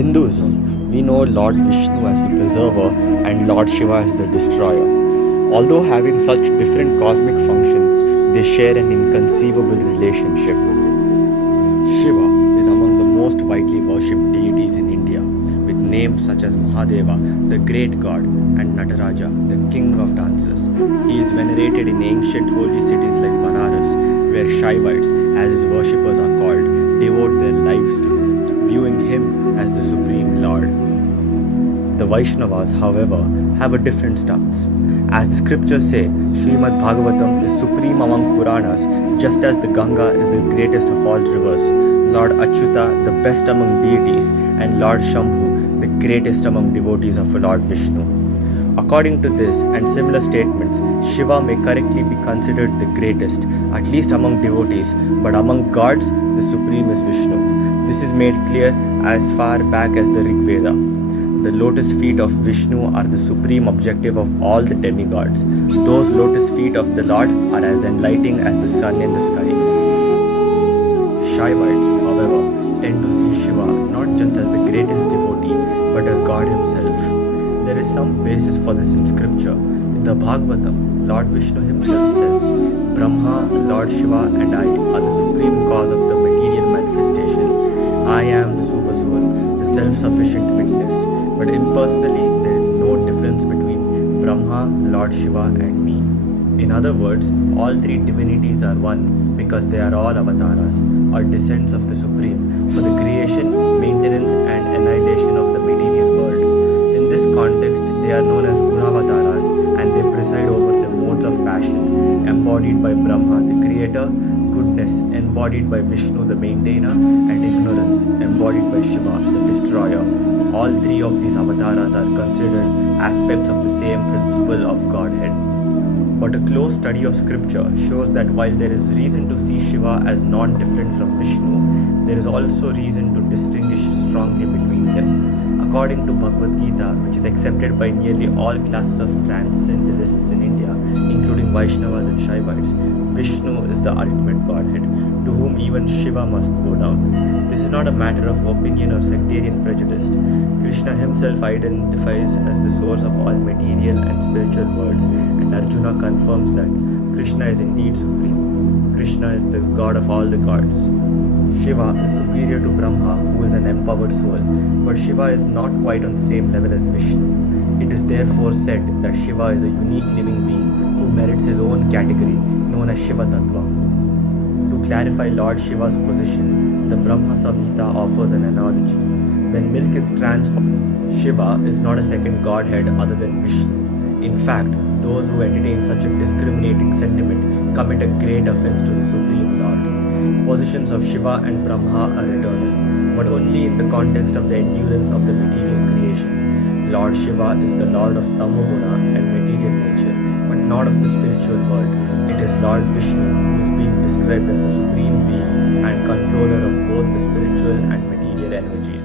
Hinduism, we know Lord Vishnu as the preserver and Lord Shiva as the destroyer. Although having such different cosmic functions, they share an inconceivable relationship. Shiva is among the most widely worshipped deities in India, with names such as Mahadeva, the great god, and Nataraja, the king of dancers. He is venerated in ancient holy cities like Banaras, where Shivites, as his worshippers are called, devote their lives to, viewing him as the supreme lord. The Vaishnavas, however, have a different stance. As the scriptures say, Srimad Bhagavatam is supreme among Puranas, just as the Ganga is the greatest of all rivers, Lord Achyuta the best among deities, and Lord Shambhu the greatest among devotees of Lord Vishnu. According to this and similar statements, Shiva may correctly be considered the greatest, at least among devotees, but among gods, the supreme is Vishnu. This is made clear as far back as the Rig Veda. The lotus feet of Vishnu are the supreme objective of all the demigods. Those lotus feet of the Lord are as enlightening as the sun in the sky. Shivites, however, tend to see Shiva not just as the greatest devotee, but as God himself. There is some basis for this in scripture. In the Bhagavatam, Lord Vishnu himself says, Brahma, Lord Shiva and I are the supreme cause of the material manifestation. I am the super soul, the self-sufficient witness. But impersonally, there is no difference between Brahma, Lord Shiva and me. In other words, all three divinities are one because they are all avatars or descents of the Supreme for the creation, maintenance and annihilation of the material world. In this context, they are known as Gunavataras and they preside over the modes of passion, embodied by Brahma, the creator, goodness, embodied by Vishnu, the maintainer, and ignorance, embodied by Shiva, the destroyer. All three of these avatars are considered aspects of the same principle of Godhead. But a close study of scripture shows that while there is reason to see Shiva as non-different from Vishnu, there is also reason to distinguish strongly between them. According to Bhagavad Gita, which is accepted by nearly all classes of transcendentalists in India, including Vaishnavas and Shaivites, Vishnu is the ultimate Godhead, to whom even Shiva must bow down. This is not a matter of opinion or sectarian prejudice. Krishna himself identifies as the source of all material and spiritual worlds, and Arjuna confirms that Krishna is indeed supreme. Krishna is the god of all the gods. Shiva is superior to Brahma, who is an empowered soul, but Shiva is not quite on the same level as Vishnu. It is therefore said that Shiva is a unique living being who merits his own category, known as Shiva Tattva. To clarify Lord Shiva's position, the Brahma Samhita offers an analogy. When milk is transformed, Shiva is not a second godhead other than Vishnu. In fact, those who entertain such a discriminating sentiment commit a great offense to the Supreme Lord. Positions of Shiva and Brahma are eternal, but only in the context of the endurance of the material creation. Lord Shiva is the Lord of Tamoguna and material nature, but not of the spiritual world. It is Lord Vishnu who is being described as the supreme being and controller of both the spiritual and material energies.